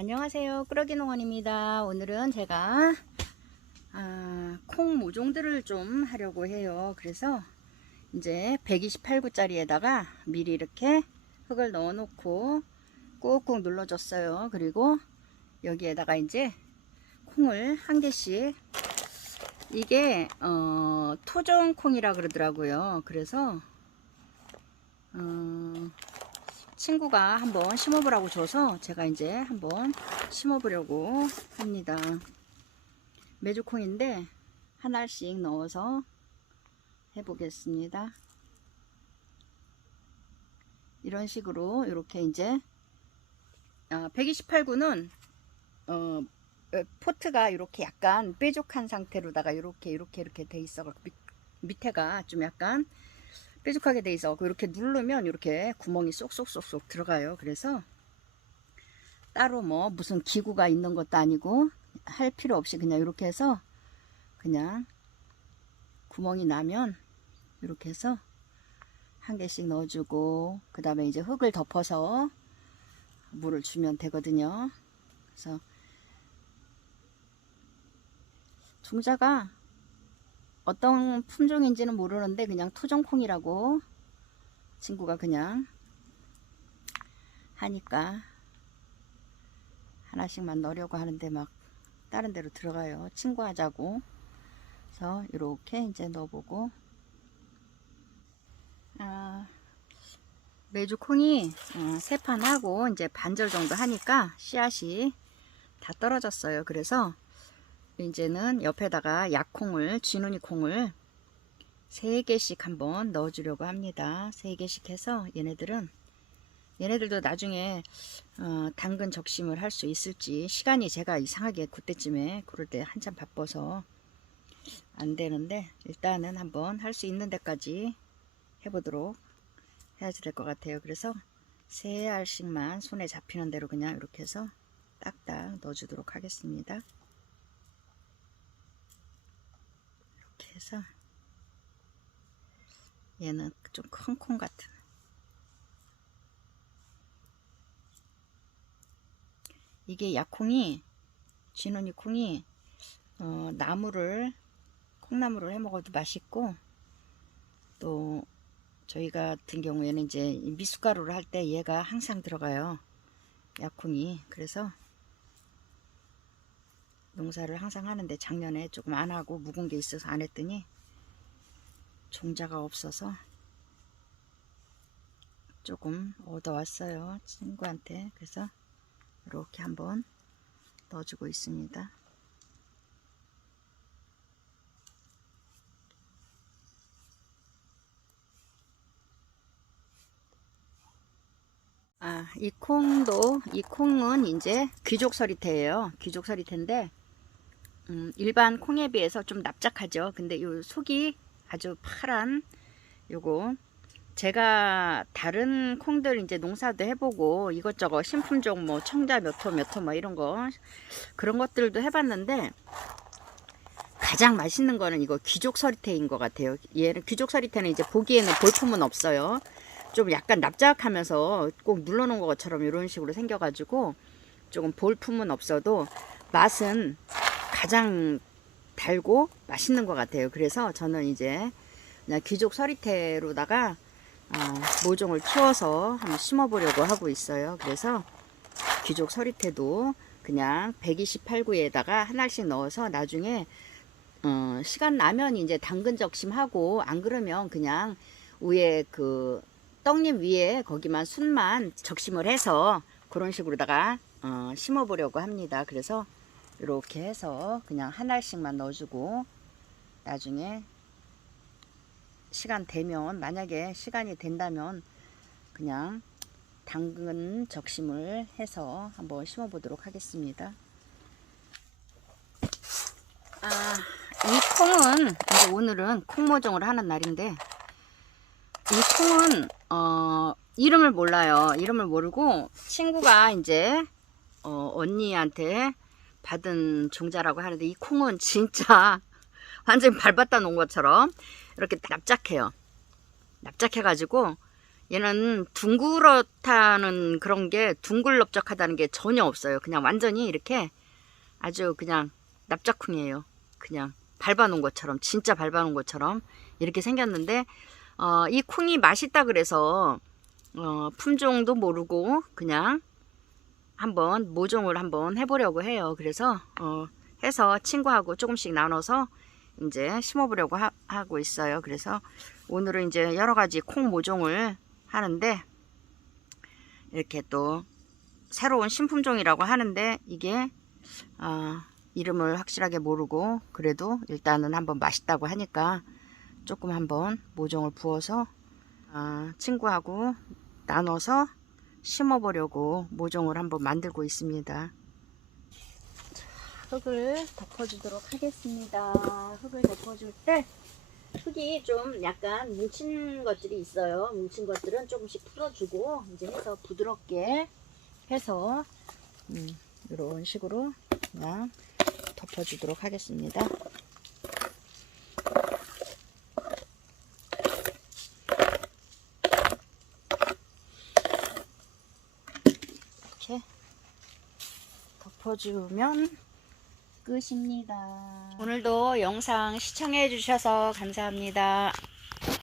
안녕하세요. 꾸러기 농원입니다. 오늘은 제가 아, 콩 모종들을 좀 하려고 해요. 그래서 이제 128구짜리에다가 미리 이렇게 흙을 넣어 놓고 꾹꾹 눌러 줬어요. 그리고 여기에다가 이제 콩을 한 개씩 이게 어, 토종 콩이라 그러더라고요. 그래서 어, 친구가 한번 심어보라고 줘서 제가 이제 한번 심어보려고 합니다. 메주콩인데 하나씩 넣어서 해보겠습니다. 이런 식으로 이렇게 이제 아, 128구는 어, 포트가 이렇게 약간 뾰족한 상태로다가 이렇게 이렇게 이렇게 돼 있어 밑, 밑에가 좀 약간 뾰족하게 돼 있어. 이렇게 누르면 이렇게 구멍이 쏙쏙쏙쏙 들어가요. 그래서 따로 뭐 무슨 기구가 있는 것도 아니고 할 필요 없이 그냥 이렇게 해서 그냥 구멍이 나면 이렇게 해서 한 개씩 넣어주고 그 다음에 이제 흙을 덮어서 물을 주면 되거든요. 그래서 종자가 어떤 품종인지는 모르는데 그냥 토종콩이라고 친구가 그냥 하니까 하나씩만 넣으려고 하는데 막 다른 데로 들어가요. 친구 하자고. 그래서 이렇게 이제 넣어보고 아, 매주 콩이 어, 세판 하고 이제 반절 정도 하니까 씨앗이 다 떨어졌어요. 그래서 이제는 옆에다가 약콩을 쥐눈이 콩을 3개씩 한번 넣어주려고 합니다. 3개씩 해서 얘네들은 얘네들도 나중에 어, 당근 적심을 할 수 있을지 시간이 제가 이상하게 그때쯤에 그럴 때 한참 바빠서 안 되는데 일단은 한번 할 수 있는 데까지 해보도록 해야지 될 것 같아요. 그래서 세 알씩만 손에 잡히는 대로 그냥 이렇게 해서 딱딱 넣어주도록 하겠습니다. 해서 얘는 좀 큰 콩 같은. 이게 약콩이 진원이 콩이 어, 나무를 콩나무를 해 먹어도 맛있고 또 저희 같은 경우에는 이제 미숫가루를 할 때 얘가 항상 들어가요. 약콩이. 그래서 농사를 항상 하는데 작년에 조금 안 하고 묵은 게 있어서 안 했더니 종자가 없어서 조금 얻어왔어요 친구한테 그래서 이렇게 한번 넣어주고 있습니다 아, 이 콩도 이 콩은 이제 귀족 서리태예요. 귀족 서리태인데 음, 일반 콩에 비해서 좀 납작하죠. 근데 요 속이 아주 파란 요거 제가 다른 콩들 이제 농사도 해보고 이것저것 신품종 뭐 청자 몇 호 몇 호 뭐 이런 거 그런 것들도 해봤는데 가장 맛있는 거는 이거 귀족 서리태인 것 같아요. 얘는 귀족 서리태는 이제 보기에는 볼품은 없어요. 좀 약간 납작하면서 꼭 눌러놓은 것처럼 이런 식으로 생겨가지고 조금 볼품은 없어도 맛은 가장 달고 맛있는 것 같아요. 그래서 저는 이제 그냥 귀족 서리태로다가 어, 모종을 키워서 한번 심어보려고 하고 있어요. 그래서 귀족 서리태도 그냥 128구에다가 하나씩 넣어서 나중에 어, 시간 나면 이제 당근 적심하고 안 그러면 그냥 위에 그 떡잎 위에 거기만 순만 적심을 해서 그런 식으로다가 어, 심어보려고 합니다. 그래서 이렇게 해서 그냥 하나씩만 넣어주고 나중에 시간 되면 만약에 시간이 된다면 그냥 당근 적심을 해서 한번 심어 보도록 하겠습니다. 아, 이 콩은 이제 오늘은 콩 모종을 하는 날인데 이 콩은 어, 이름을 몰라요. 이름을 모르고 친구가 이제 어, 언니한테 받은 종자라고 하는데 이 콩은 진짜 완전히 밟았다 놓은 것처럼 이렇게 납작해요. 납작해가지고 얘는 둥그렇다는 그런 게 둥글럽적하다는 게 전혀 없어요. 그냥 완전히 이렇게 아주 그냥 납작쿵이에요. 그냥 밟아놓은 것처럼 진짜 밟아놓은 것처럼 이렇게 생겼는데 어, 이 콩이 맛있다 그래서 어, 품종도 모르고 그냥 한번 모종을 한번 해보려고 해요. 그래서 어, 해서 친구하고 조금씩 나눠서 이제 심어보려고 하, 하고 있어요. 그래서 오늘은 이제 여러 가지 콩 모종을 하는데 이렇게 또 새로운 신품종이라고 하는데 이게 어, 이름을 확실하게 모르고 그래도 일단은 한번 맛있다고 하니까 조금 한번 모종을 부어서 어, 친구하고 나눠서 심어보려고 모종을 한번 만들고 있습니다. 흙을 덮어주도록 하겠습니다. 흙을 덮어줄 때 흙이 좀 약간 뭉친 것들이 있어요. 뭉친 것들은 조금씩 풀어주고 이제 해서 부드럽게 해서 음, 이런 식으로 그냥 덮어주도록 하겠습니다. 덮어주면 끝입니다. 오늘도 영상 시청해 주셔서 감사합니다.